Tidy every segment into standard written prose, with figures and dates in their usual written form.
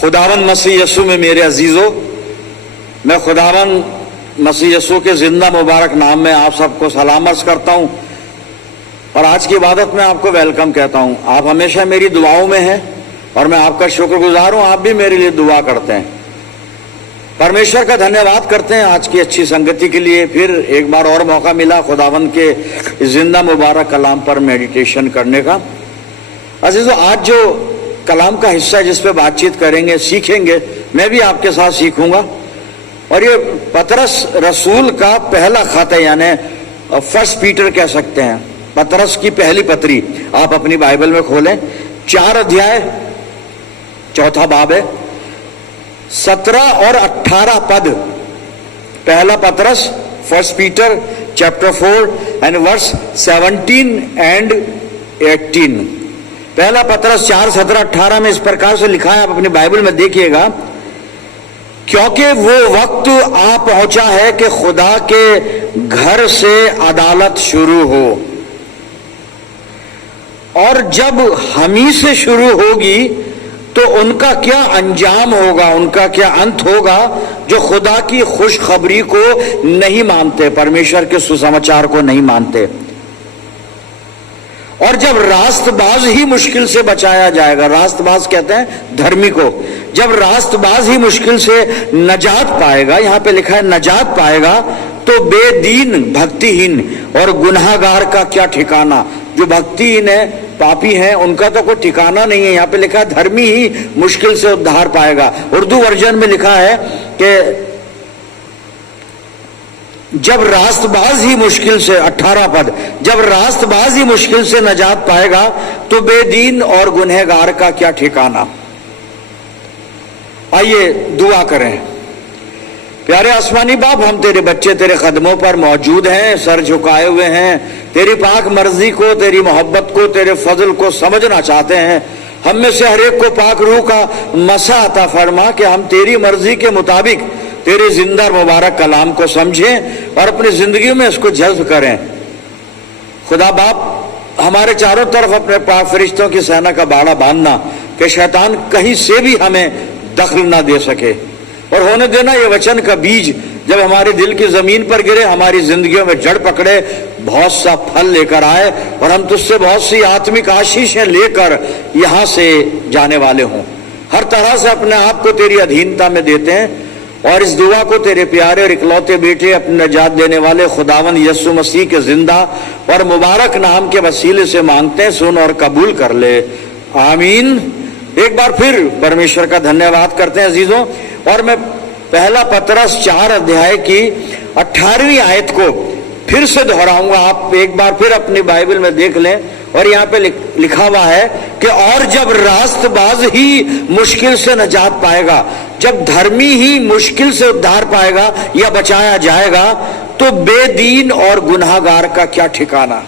खुदावन मसीह यसू में मेरे अजीजों, मैं खुदावन मसीह यसू के जिंदा मुबारक नाम में आप सबको सलाम अर्ज करता हूं और आज की इबादत में आपको वेलकम कहता हूं। आप हमेशा मेरी दुआओं में हैं और मैं आपका शुक्रगुजार हूं। आप भी मेरे लिए दुआ करते हैं। परमेश्वर का धन्यवाद करते हैं आज की अच्छी संगति के लिए। फिर एक बार और मौका मिला खुदावन के जिंदा मुबारक कलाम पर मेडिटेशन करने का। अजीजों, आज जो कलाम का हिस्सा है जिस पे बातचीत करेंगे, सीखेंगे, मैं भी आपके साथ सीखूंगा। और ये पतरस रसूल का पहला खत है, यानी फर्स्ट पीटर कह सकते हैं, पतरस की पहली पत्री। आप अपनी बाइबल में खोलें, 4 अध्याय, 4था बाब है, 17 और 18 पद। पहला पतरस, first Peter chapter 4 and verse 17 and 18। पहला पतरस 4, 17, 18 में इस प्रकार से लिखा है, आप अपनी बाइबल में देखिएगा। क्योंकि वो वक्त आ पहुंचा है कि खुदा के घर से अदालत शुरू हो, और जब हमी से शुरू होगी तो उनका क्या अंजाम होगा, उनका क्या अंत होगा जो खुदा की खुशखबरी को नहीं मानते, परमेश्वर के सुसमाचार को नहीं मानते। और जब रास्तबाज ही मुश्किल से बचाया जाएगा, रास्तबाज कहते हैं धर्मी को, जब रास्तबाज ही मुश्किल से नजात पाएगा, यहां पे लिखा है नजात पाएगा, तो बेदीन, भक्तिहीन और गुनाहगार का क्या ठिकाना। जो भक्तिहीन है, पापी हैं, उनका तो कोई ठिकाना नहीं है। यहां पे लिखा है धर्मी ही मुश्किल से उद्धार पाएगा। उर्दू वर्जन में लिखा है कि जब रास्तबाज ही मुश्किल से, 18 पद, जब रास्तबाज ही मुश्किल से नजात पाएगा तो बेदीन और गुनहगार का क्या ठिकाना। आइए दुआ करें। प्यारे आसमानी बाप, हम तेरे बच्चे तेरे कदमों पर मौजूद हैं, सर झुकाए हुए हैं, तेरी पाक मर्जी को, तेरी मोहब्बत को, तेरे फजल को समझना चाहते हैं। हम में से हर एक को पाक रूह का मसा अता फरमा कि हम तेरी मर्जी के मुताबिक तेरे जिंदा मुबारक कलाम को समझें और अपनी जिंदगी में इसको जज्ब करें। खुदा बाप, हमारे चारों तरफ अपने पाक फरिश्तों की सेना का बाड़ा बांधना कि शैतान कहीं से भी हमें दखल ना दे सके, और होने देना ये वचन का बीज जब हमारे दिल की जमीन पर गिरे, हमारी जिंदगियों में जड़ पकड़े, बहुत सा फल लेकर आए और हम तुझसे बहुत सी आत्मिक आशीषें लेकर यहां से जाने वाले हों। हर तरह से अपने आप को तेरी अधीनता में देते हैं और इस दुआ को तेरे प्यारे और इकलौते बेटे, अपने नजात देने वाले खुदावन यीशु मसीह के जिंदा और मुबारक नाम के वसीले से मांगते हैं। सुन और कबूल कर ले, आमीन। एक बार फिर परमेश्वर का धन्यवाद करते हैं अजीजों। और मैं पहला पतरस 4 अध्याय की 18वीं आयत को फिर से दोहराऊंगा। आप एक बार फिर अपनी बाइबल में देख लें, और यहाँ पे लिखा हुआ है कि और जब रास्तबाज ही मुश्किल से नजात पाएगा, जब धर्मी ही मुश्किल से उद्धार पाएगा या बचाया जाएगा, तो बेदीन और गुनाहगार का क्या ठिकाना।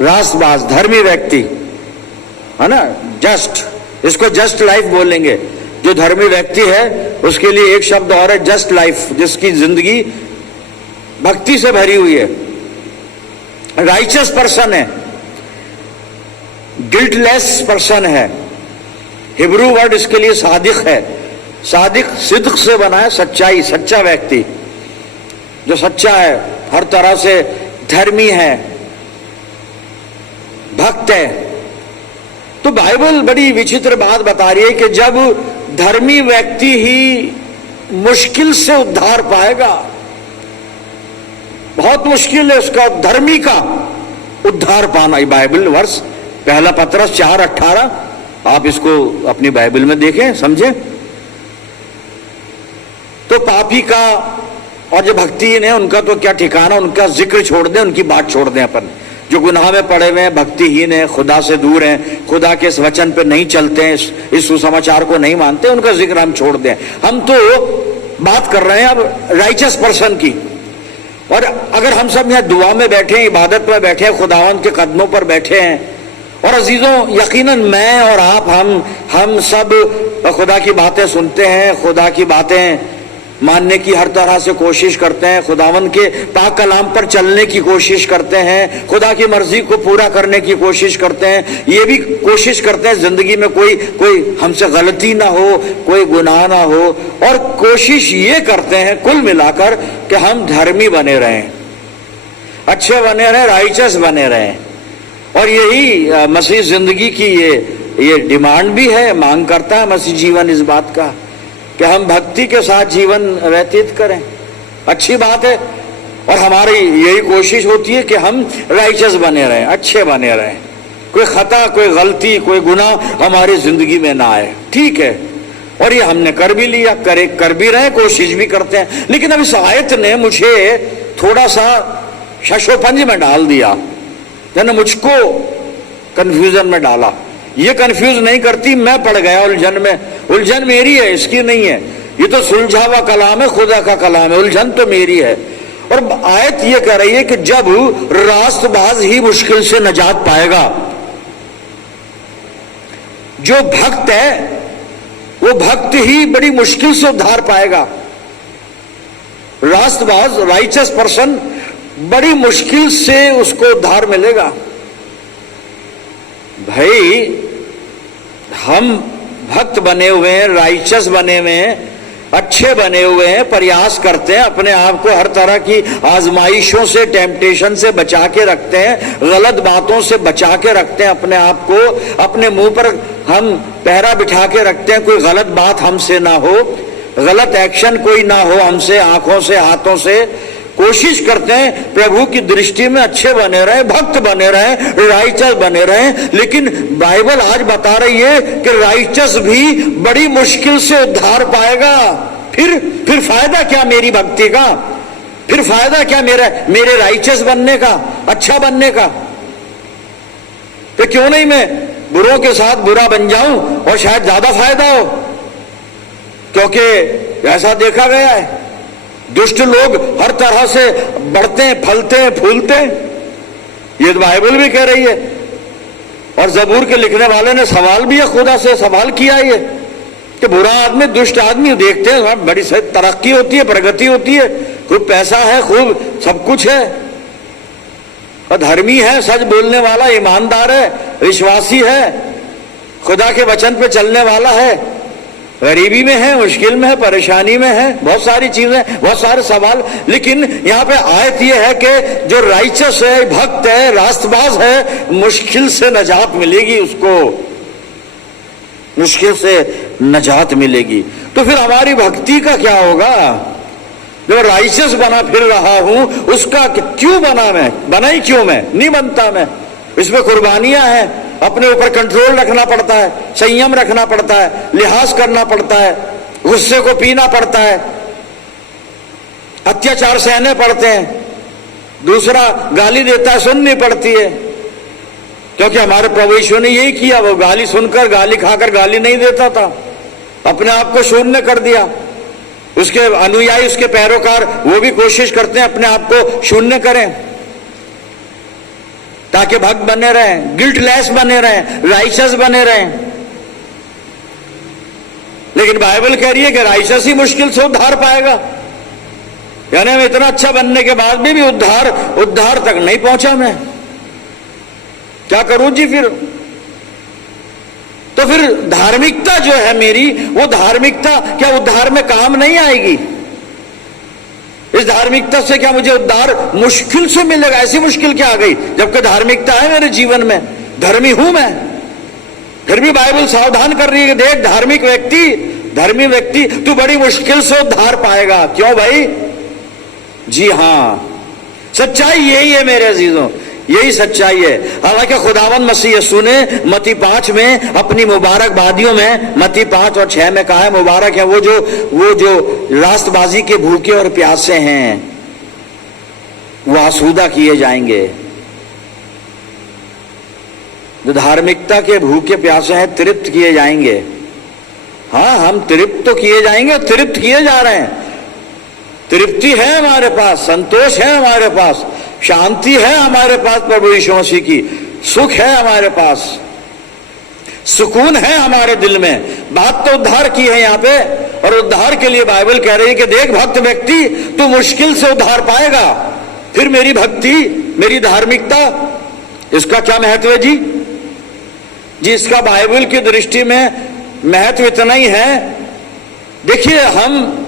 रास्तबाज धर्मी व्यक्ति है ना, जस्ट, इसको जस्ट लाइफ बोलेंगे। जो धर्मी व्यक्ति है उसके लिए एक शब्द और है, जस्ट लाइफ, जिसकी जिंदगी भक्ति से भरी हुई है, राइचस पर्सन है, गिल्टलेस पर्सन है। हिब्रू वर्ड इसके लिए सादिक है। सादिक सिद्क से बना है, सच्चाई, सच्चा व्यक्ति जो सच्चा है, हर तरह से धर्मी है, भक्त है। तो बाइबल बड़ी विचित्र बात बता रही है कि जब धर्मी व्यक्ति ही मुश्किल से उद्धार पाएगा, बहुत मुश्किल है उसका, धर्मी का उद्धार पाना। बाइबल वर्ष पहला पतरस 4, 18, आप इसको अपनी बाइबल में देखें, समझें। तो पापी का और जो भक्तिहीन है उनका तो क्या ठिकाना, उनका जिक्र छोड़ दें, उनकी बात छोड़ दें। अपन जो गुनाह में पड़े हुए हैं, भक्तिहीन है, खुदा से दूर हैं, खुदा के इस वचन पे नहीं चलते हैं, इस सुसमाचार को नहीं मानते, उनका जिक्र हम छोड़ दें। हम तो बात कर रहे हैं अब राइचस पर्सन की। और अगर हम सब यहाँ दुआ में बैठे हैं, इबादत में बैठे हैं, खुदावंद के कदमों पर बैठे हैं, और अजीजों यकीनन मैं और आप, हम सब खुदा की बातें सुनते हैं, खुदा की बातें मानने की हर तरह से कोशिश करते हैं, खुदावन के पाक कलाम पर चलने की कोशिश करते हैं, खुदा की मर्जी को पूरा करने की कोशिश करते हैं, ये भी कोशिश करते हैं जिंदगी में कोई हमसे गलती ना हो, कोई गुनाह ना हो, और कोशिश ये करते हैं कुल मिलाकर कि हम धर्मी बने रहें, अच्छे बने रहें, राइचस बने रहें। और यही मसीह जिंदगी की ये डिमांड भी है, मांग करता है मसीह जीवन इस बात का कि हम भक्ति के साथ जीवन व्यतीत करें। अच्छी बात है, और हमारी यही कोशिश होती है कि हम राइचस बने रहें, अच्छे बने रहें, कोई खता, कोई गलती, कोई गुनाह हमारी जिंदगी में ना आए। ठीक है, और ये हमने कर भी लिया, कर भी रहे, कोशिश भी करते हैं। लेकिन अब इस आयत ने मुझे थोड़ा सा शशोपंज में डाल दिया, यानी मुझको कंफ्यूजन में डाला। ये कंफ्यूज नहीं करती, मैं पड़ गया उलझन में। उलझन मेरी है, इसकी नहीं है। ये तो सुलझा हुआ कलाम है, खुदा का कलाम है, उलझन तो मेरी है। और आयत ये कह रही है कि जब रास्तबाज ही मुश्किल से नजात पाएगा, जो भक्त है वो भक्त ही बड़ी मुश्किल से उद्धार पाएगा। रास्तबाज, राइचस पर्सन, बड़ी मुश्किल से उसको उद्धार मिलेगा। भाई, हम भक्त बने हुए हैं, राइचस बने हुए हैं, अच्छे बने हुए हैं, प्रयास करते हैं, अपने आप को हर तरह की आजमाइशों से, टेम्पटेशन से बचा के रखते हैं, गलत बातों से बचा के रखते हैं अपने आप को, अपने मुंह पर हम पहरा बिठा के रखते हैं, कोई गलत बात हमसे ना हो, गलत एक्शन कोई ना हो हमसे, आंखों से, हाथों से। कोशिश करते हैं प्रभु की दृष्टि में अच्छे बने रहे, भक्त बने रहे, राइचस बने रहे। लेकिन बाइबल आज बता रही है कि राइचस भी बड़ी मुश्किल से उद्धार पाएगा। फिर फायदा क्या मेरी भक्ति का? फिर फायदा क्या मेरे राइचस बनने का, अच्छा बनने का? तो क्यों नहीं मैं बुरों के साथ बुरा बन जाऊं और शायद ज्यादा फायदा हो, क्योंकि ऐसा देखा गया है दुष्ट लोग हर तरह से बढ़ते हैं, फलते हैं, फूलते हैं। ये तो बाइबल भी कह रही है, और जबूर के लिखने वाले ने सवाल भी है, खुदा से सवाल किया ये कि बुरा आदमी, दुष्ट आदमी देखते हैं बड़ी तरक्की होती है, प्रगति होती है, खूब पैसा है, खूब सब कुछ है, और धर्मी है, सच बोलने वाला, ईमानदार है, विश्वासी है, खुदा के वचन पे चलने वाला है, गरीबी में है, मुश्किल में है, परेशानी में है, बहुत सारी चीजें, बहुत सारे सवाल। लेकिन यहाँ पे आयत ये है कि जो राइचस है, भक्त है, रास्तबाज है, मुश्किल से नजात मिलेगी उसको, मुश्किल से नजात मिलेगी। तो फिर हमारी भक्ति का क्या होगा? जो राइचस बना फिर रहा हूं, उसका क्यों बना मैं? बना ही क्यों मैं? नहीं बनता मैं। इसमें कुर्बानियां हैं, अपने ऊपर कंट्रोल रखना पड़ता है, संयम रखना पड़ता है, लिहाज करना पड़ता है, गुस्से को पीना पड़ता है, अत्याचार सहने पड़ते हैं, दूसरा गाली देता है सुननी पड़ती है, क्योंकि हमारे प्रभु यीशु ने यही किया। वो गाली सुनकर, गाली खाकर गाली नहीं देता था, अपने आप को शून्य कर दिया। उसके अनुयायी, उसके पैरोकार, वो भी कोशिश करते हैं अपने आप को शून्य करें ताकि भक्त बने रहें, गिल्टलेस बने रहें, राइचस बने रहें। लेकिन बाइबल कह रही है कि राइचस ही मुश्किल से उद्धार पाएगा। यानी मैं इतना अच्छा बनने के बाद भी उद्धार तक नहीं पहुंचा मैं, क्या करूं जी फिर? तो फिर धार्मिकता जो है मेरी, वो धार्मिकता क्या उद्धार में काम नहीं आएगी? इस धार्मिकता से क्या मुझे उद्धार मुश्किल से मिलेगा? ऐसी मुश्किल क्या आ गई जबकि धार्मिकता है मेरे जीवन में, धर्मी हूं मैं। फिर भी बाइबल सावधान कर रही है कि देख, धर्मी व्यक्ति तू बड़ी मुश्किल से उद्धार पाएगा। क्यों भाई? जी हां, सच्चाई यही है मेरे अजीजों, यही सच्चाई है। हालांकि खुदावंद मसीह यीशु ने मत्ती 5 में अपनी मुबारकबादियों में, मत्ती 5 और 6 में कहा है, मुबारक है वो जो रास्तबाजी के भूखे और प्यासे हैं, वो आसूदा किए जाएंगे। जो धार्मिकता के भूखे प्यासे हैं, तृप्त किए जाएंगे। हाँ, हम तृप्त तो किए जाएंगे, तृप्त किए जा रहे हैं। तृप्ति है हमारे पास, संतोष है हमारे पास, शांति है हमारे पास प्रभु यीशु मसीह की, सुख है हमारे पास, सुकून है हमारे दिल में। बात तो उद्धार की है यहाँ पे, और उद्धार के लिए बाइबल कह रही है कि देख भक्त व्यक्ति, तू मुश्किल से उद्धार पाएगा, फिर मेरी भक्ति, मेरी धार्मिकता, इसका क्या महत्व है जी? इसका बाइबल की दृष्टि में महत्व इतना ही है। देखिए, हम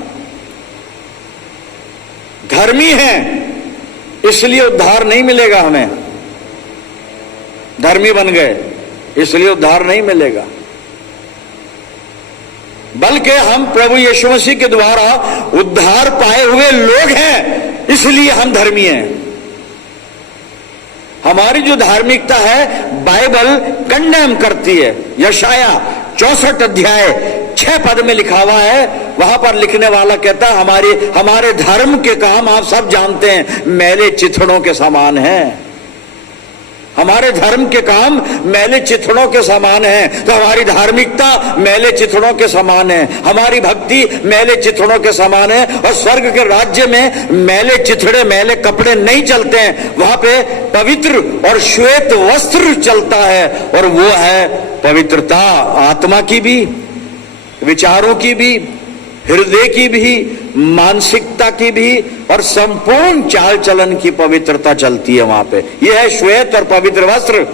धर्मी हैं इसलिए उद्धार नहीं मिलेगा हमें, धर्मी बन गए इसलिए उद्धार नहीं मिलेगा, बल्कि हम प्रभु यीशु मसीह के द्वारा उद्धार पाए हुए लोग हैं इसलिए हम धर्मी हैं। हमारी जो धार्मिकता है बाइबल कंडेम करती है। यशाया 64 अध्याय 6 पद में लिखा हुआ है, वहां पर लिखने वाला कहता है हमारे धर्म के काम आप सब जानते हैं मैले चिथड़ों के समान हैं। हमारे धर्म के काम मैले चिथड़ों के समान है, तो हमारी धार्मिकता मैले चिथड़ों के समान है, हमारी भक्ति मैले चिथड़ों के समान है। और स्वर्ग के राज्य में मैले चिथड़े मैले कपड़े नहीं चलते हैं, वहां पे पवित्र और श्वेत वस्त्र चलता है, और वो है पवित्रता, आत्मा की भी, विचारों की भी, हृदय की भी, मानसिकता की भी, और संपूर्ण चाल चलन की पवित्रता चलती है वहां पे। यह है श्वेत और पवित्र वस्त्र,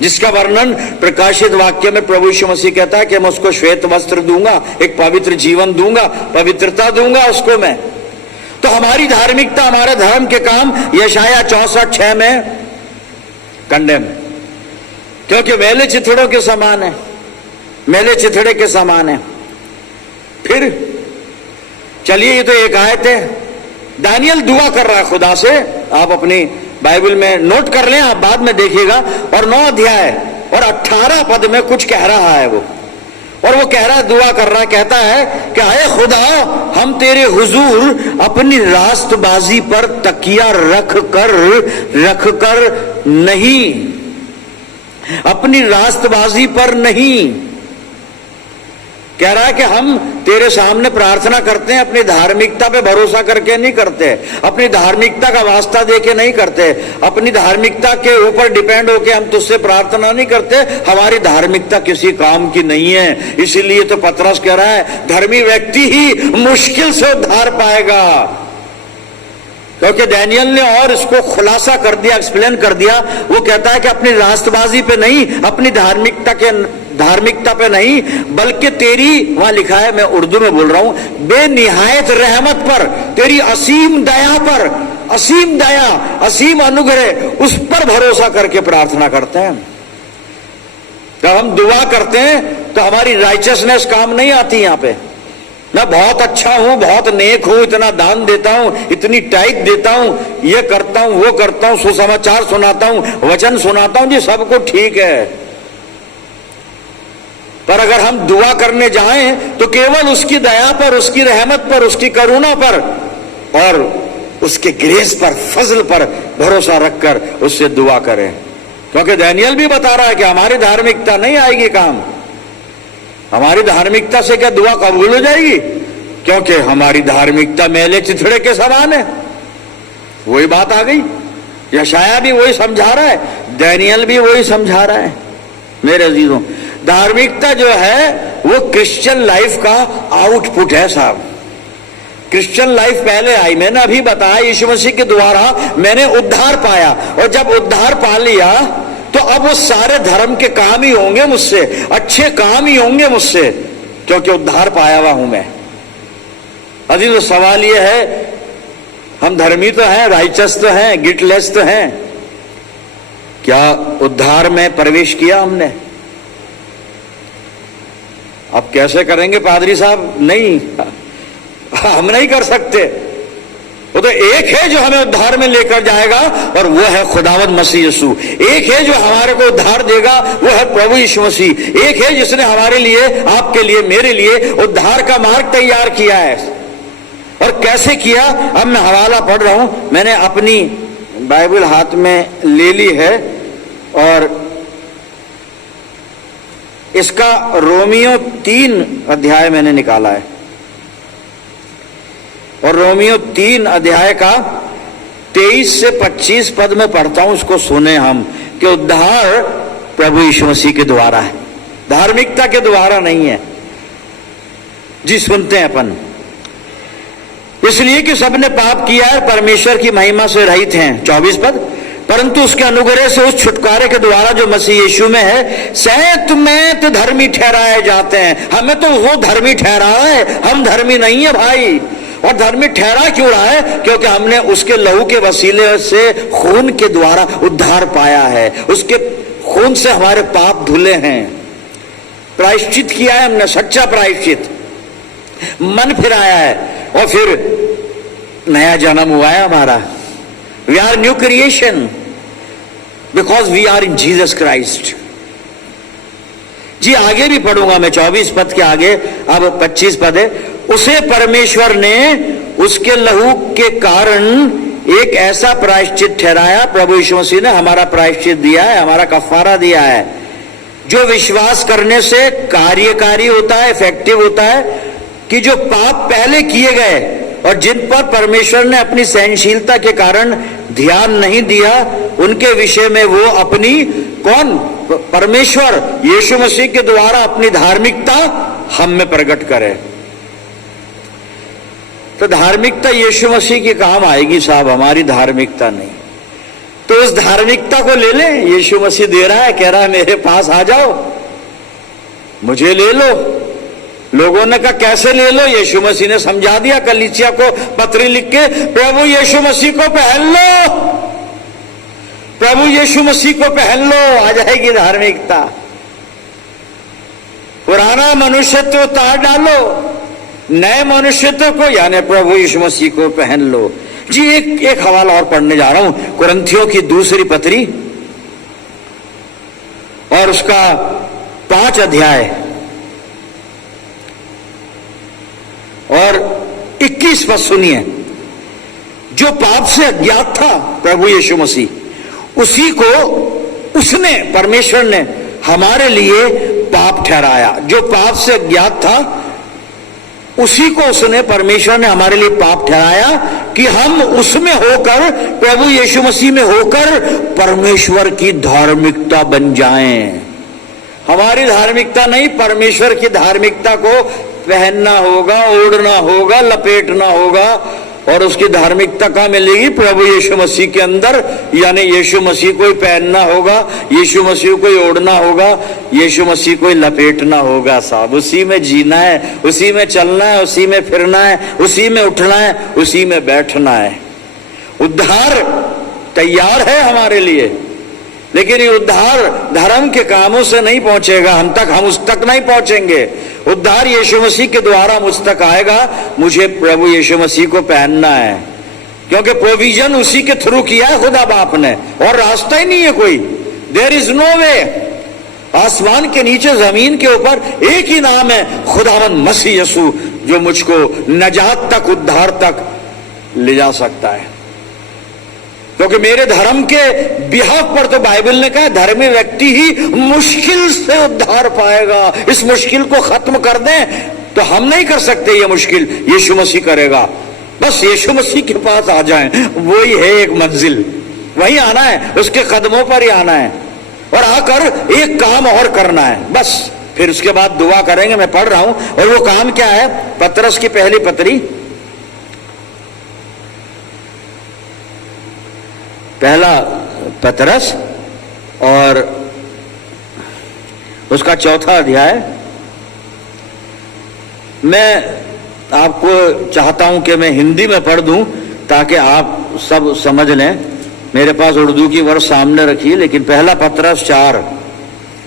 जिसका वर्णन प्रकाशित वाक्य में प्रभु यीशु मसीह कहता है कि मैं उसको श्वेत वस्त्र दूंगा, एक पवित्र जीवन दूंगा, पवित्रता दूंगा उसको मैं। तो हमारी धार्मिकता, हमारे धर्म के काम यशाया 64:6 में कंडेम, क्योंकि मैले चिथड़ों के समान है, मैले चिथड़े के समान है। फिर चलिए, ये तो एक आयत है। दानियल दुआ कर रहा है खुदा से, आप अपनी बाइबल में नोट कर लें, आप बाद में देखिएगा। और 9 अध्याय और 18 पद में कुछ कह रहा है वो, और वो कह रहा है, दुआ कर रहा है, कहता है कि आए खुदा, हम तेरे हुजूर अपनी रास्तबाजी पर तकिया रख कर नहीं, अपनी रास्तबाजी पर नहीं। कह रहा है कि हम तेरे सामने प्रार्थना करते हैं, अपनी धार्मिकता पे भरोसा करके नहीं करते, अपनी धार्मिकता का वास्ता देके नहीं करते, अपनी धार्मिकता के ऊपर डिपेंड होके हम तुझसे प्रार्थना नहीं करते। हमारी धार्मिकता किसी काम की नहीं है। इसीलिए तो पतरस कह रहा है धर्मी व्यक्ति ही मुश्किल से उद्धार पाएगा, क्योंकि दानियल ने और इसको खुलासा कर दिया, एक्सप्लेन कर दिया। वो कहता है कि अपनी रास्तबाजी पे नहीं, अपनी धार्मिकता पे नहीं, बल्कि तेरी, वहां लिखा है, मैं उर्दू में बोल रहा हूं, बेनिहायत रहमत पर, तेरी असीम दया पर, असीम दया, असीम अनुग्रह, उस पर भरोसा करके प्रार्थना करते हैं। जब हम दुआ करते हैं तो हमारी राइचसनेस काम नहीं आती। यहां पे मैं बहुत अच्छा हूं, बहुत नेक हूं, इतना दान देता हूं, इतनी टाइट देता हूं, ये करता हूं, वो करता हूं, सुसमाचार सुनाता हूं, वचन सुनाता हूं, जी सब कुछ ठीक है। पर अगर हम दुआ करने जाएं तो केवल उसकी दया पर, उसकी रहमत पर, उसकी करुणा पर और उसके ग्रेस पर, फजल पर भरोसा रखकर उससे दुआ करें। क्योंकि दानियल भी बता रहा है कि हमारी धार्मिकता नहीं आएगी काम, हमारी धार्मिकता से क्या दुआ कबूल हो जाएगी? क्योंकि हमारी धार्मिकता मैले चिथड़े के समान है। वही बात आ गई। यशाया भी वही समझा रहा है, दानियल भी वही समझा रहा है। मेरे अजीजों, धार्मिकता जो है वो क्रिश्चियन लाइफ का आउटपुट है साहब। क्रिश्चियन लाइफ पहले आई, मैंने अभी बताया, यीशु मसीह के द्वारा मैंने उद्धार पाया, और जब उद्धार पा लिया तो अब वो सारे धर्म के काम ही होंगे मुझसे, अच्छे काम ही होंगे मुझसे, क्योंकि उद्धार पाया हुआ हूं मैं। अजीजों, सवाल ये है, हम धर्मी तो हैं, राइचस तो हैं, गिटलेस तो हैं, क्या उद्धार में प्रवेश किया हमने? अब कैसे करेंगे पादरी साहब? नहीं, हम नहीं कर सकते। वो तो एक है जो हमें उद्धार में लेकर जाएगा, और वो है खुदावंद मसीह यीशु। एक है जो हमारे को उद्धार देगा, वो है प्रभु यीशु मसीह। एक है जिसने हमारे लिए, आपके लिए, मेरे लिए उद्धार का मार्ग तैयार किया है। और कैसे किया, अब मैं हवाला पढ़ रहा हूं, मैंने अपनी बाइबल हाथ में ले ली है, और इसका रोमियो 3 अध्याय मैंने निकाला है, और रोमियो 3 अध्याय का 23 से 25 पद में पढ़ता हूं। उसको सुने हम, कि उद्धार प्रभु यीशु मसीह के द्वारा है, धार्मिकता के द्वारा नहीं है। जी सुनते हैं अपन, इसलिए कि सबने पाप किया है, परमेश्वर की महिमा से रहित हैं। 24 पद, परंतु उसके अनुग्रह से उस छुटकारे के द्वारा जो मसीह यीशु में है, सैत में तो धर्मी ठहराए जाते हैं। हमें तो वो धर्मी ठहरा है, हम धर्मी नहीं है भाई। और धर्मी ठहरा क्यों रहा है? क्योंकि हमने उसके लहू के वसीले से, खून के द्वारा उद्धार पाया है। उसके खून से हमारे पाप धुले हैं, प्रायश्चित किया है हमने, सच्चा प्रायश्चित, मन फिराया है और फिर नया जन्म हुआ है हमारा। We are new creation because we are in Jesus Christ. जी आगे भी पढ़ूंगा मैं, 24 पद के आगे, अब 25 पद है। उसे परमेश्वर ने उसके लहू के कारण एक ऐसा प्रायश्चित ठहराया, प्रभु यीशु मसीह ने हमारा प्रायश्चित दिया है, हमारा कफारा दिया है, जो विश्वास करने से कार्यकारी होता है, इफेक्टिव होता है, कि जो पाप पहले किए गए और जिन पर परमेश्वर ने अपनी सहनशीलता के कारण ध्यान नहीं दिया, उनके विषय में वो अपनी, कौन? परमेश्वर यीशु मसीह के द्वारा अपनी धार्मिकता हम में प्रकट करे। तो धार्मिकता यीशु मसीह के काम आएगी साहब, हमारी धार्मिकता नहीं। तो उस धार्मिकता को ले लें, यीशु मसीह दे रहा है, कह रहा है मेरे पास आ जाओ, मुझे ले लो। लोगों ने कहा कैसे ले लो? यीशु मसीह ने समझा दिया, कलीसिया को पत्री लिख के, प्रभु यीशु मसीह को पहन लो, प्रभु यीशु मसीह को पहन लो, आ जाएगी धार्मिकता। पुराना मनुष्यत्व उतार डालो, नए मनुष्यत्व को यानी प्रभु यीशु मसीह को पहन लो। जी एक हवाला और पढ़ने जा रहा हूं, कुरिन्थियों की दूसरी पत्री और उसका 5 अध्याय और 21 पद सुनिए। जो पाप से अज्ञात था प्रभु यीशु मसीह, उसी को उसने, परमेश्वर ने हमारे लिए पाप ठहराया। जो पाप से अज्ञात था उसी को उसने, परमेश्वर ने हमारे लिए पाप ठहराया कि हम उसमें होकर, प्रभु यीशु मसीह में होकर परमेश्वर की धार्मिकता बन जाएं। हमारी धार्मिकता नहीं, परमेश्वर की धार्मिकता को पहनना होगा, ओढ़ना होगा, लपेटना होगा। और उसकी धार्मिकता कहाँ मिलेगी? प्रभु यीशु मसीह के अंदर, यानी यीशु मसीह को ही पहनना होगा, यीशु मसीह को ही ओढ़ना होगा, यीशु मसीह को ही लपेटना होगा साहब। उसी में जीना है, उसी में चलना है, उसी में फिरना है, उसी में उठना है, उसी में बैठना है। उद्धार तैयार है हमारे लिए, लेकिन ये उद्धार धर्म के कामों से नहीं पहुंचेगा हम तक, हम उस तक नहीं पहुंचेंगे। उद्धार यीशु मसीह के द्वारा मुझ तक आएगा। मुझे प्रभु यीशु मसीह को पहनना है, क्योंकि प्रोविजन उसी के थ्रू किया है खुदा बाप ने, और रास्ता ही नहीं है कोई। देयर इज नो वे। आसमान के नीचे, जमीन के ऊपर एक ही नाम है, खुदावंद मसीह यीशु, जो मुझको नजात तक, उद्धार तक ले जा सकता है। क्योंकि मेरे धर्म के बिहाफ पर तो बाइबल ने कहा धर्मी व्यक्ति ही मुश्किल से उद्धार पाएगा। इस मुश्किल को खत्म कर दें तो हम नहीं कर सकते, ये मुश्किल यीशु मसीह करेगा। बस यीशु मसीह के पास आ जाएं, वही है एक मंजिल, वही आना है, उसके कदमों पर ही आना है और आकर एक काम और करना है बस। फिर उसके बाद दुआ करेंगे। मैं पढ़ रहा हूं, और वो काम क्या है? पतरस की पहली पत्री, पहला पतरस और उसका 4था अध्याय। मैं आपको चाहता हूं कि मैं हिंदी में पढ़ दूं ताकि आप सब समझ लें। मेरे पास उर्दू की वर्ष सामने रखी, लेकिन पहला पतरस 4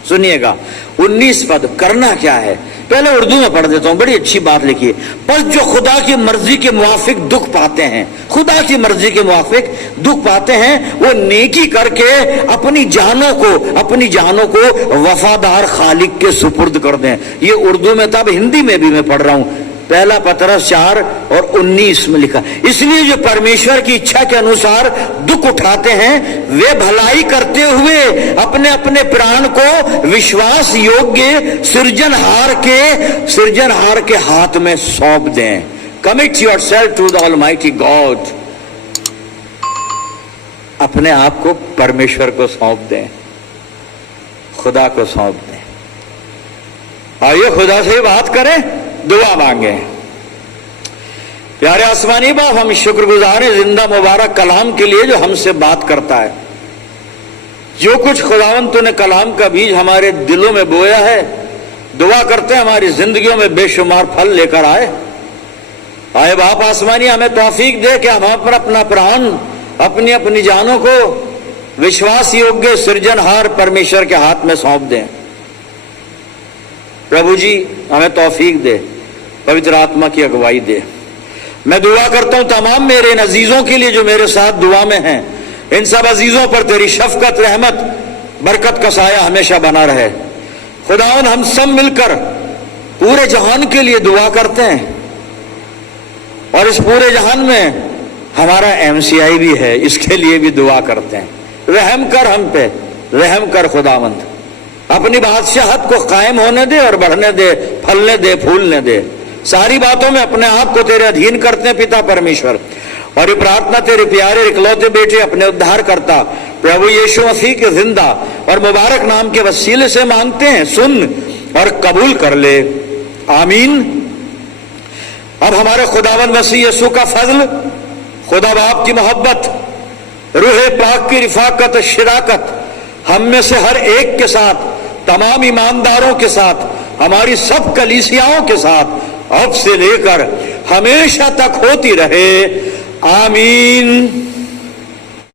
सुनिएगा, 19 पद। करना क्या है? पहले उर्दू में पढ़ देता हूं, बड़ी अच्छी बात लिखी है। पर जो खुदा की मर्जी के मुआफिक दुख पाते हैं, खुदा की मर्जी के मुआफिक दुख पाते हैं, वो नेकी करके अपनी जानों को वफादार खालिक के सुपुर्द कर दें। ये उर्दू में था, अब हिंदी में भी मैं पढ़ रहा हूं। पहला पतरस 4 और 19 में लिखा, इसलिए जो परमेश्वर की इच्छा के अनुसार दुख उठाते हैं, वे भलाई करते हुए अपने अपने प्राण को विश्वास योग्य सृजनहार के हाथ में सौंप दें। Commit yourself to the almighty God. अपने आप को परमेश्वर को सौंप दें, खुदा को सौंप दें। आइए खुदा से बात करें, दुआ मांगे। प्यारे आसमानी बाप, हम शुक्रगुजार हैं जिंदा मुबारक कलाम के लिए जो हमसे बात करता है। जो कुछ खुदावंद तूने कलाम का बीज हमारे दिलों में बोया है, दुआ करते हैं हमारी जिंदगियों में बेशुमार फल लेकर आए। आए बाप आसमानी, हमें तौफीक दे कि हम पर अपना प्राण, अपनी अपनी जानों को विश्वास योग्य सृजनहार परमेश्वर के हाथ में सौंप दें। प्रभु जी हमें तौफीक दे, पवित्र आत्मा की अगुवाई दे। मैं दुआ करता हूं तमाम मेरे इन अजीजों के लिए जो मेरे साथ दुआ में हैं, इन सब अजीजों पर तेरी शफकत, रहमत, बरकत का साया हमेशा बना रहे। खुदावन हम सब मिलकर पूरे जहान के लिए दुआ करते हैं और इस पूरे जहान में हमारा MCI भी है, इसके लिए भी दुआ करते हैं। रहम कर हम पे, रहम कर खुदावंद, अपनी बादशाहत को कायम होने दे और बढ़ने दे, फलने दे, फूलने दे। सारी बातों में अपने आप को तेरे अधीन करते हैं पिता परमेश्वर, और ये प्रार्थना तेरे प्यारे इकलौते बेटे अपने उद्धार करता प्रभु यीशु मसीह के जिंदा और मुबारक नाम के वसीले से मांगते हैं। सुन और कबूल कर ले, आमीन। अब हमारे खुदावंद मसीह यीशु का फजल, खुदा बाप की मोहब्बत, रूह पाक की रिफाकत, शिराकत हम में से हर एक के साथ, तमाम ईमानदारों के साथ, हमारी सब कलीसियाओं के साथ अब से लेकर हमेशा तक होती रहे, आमीन।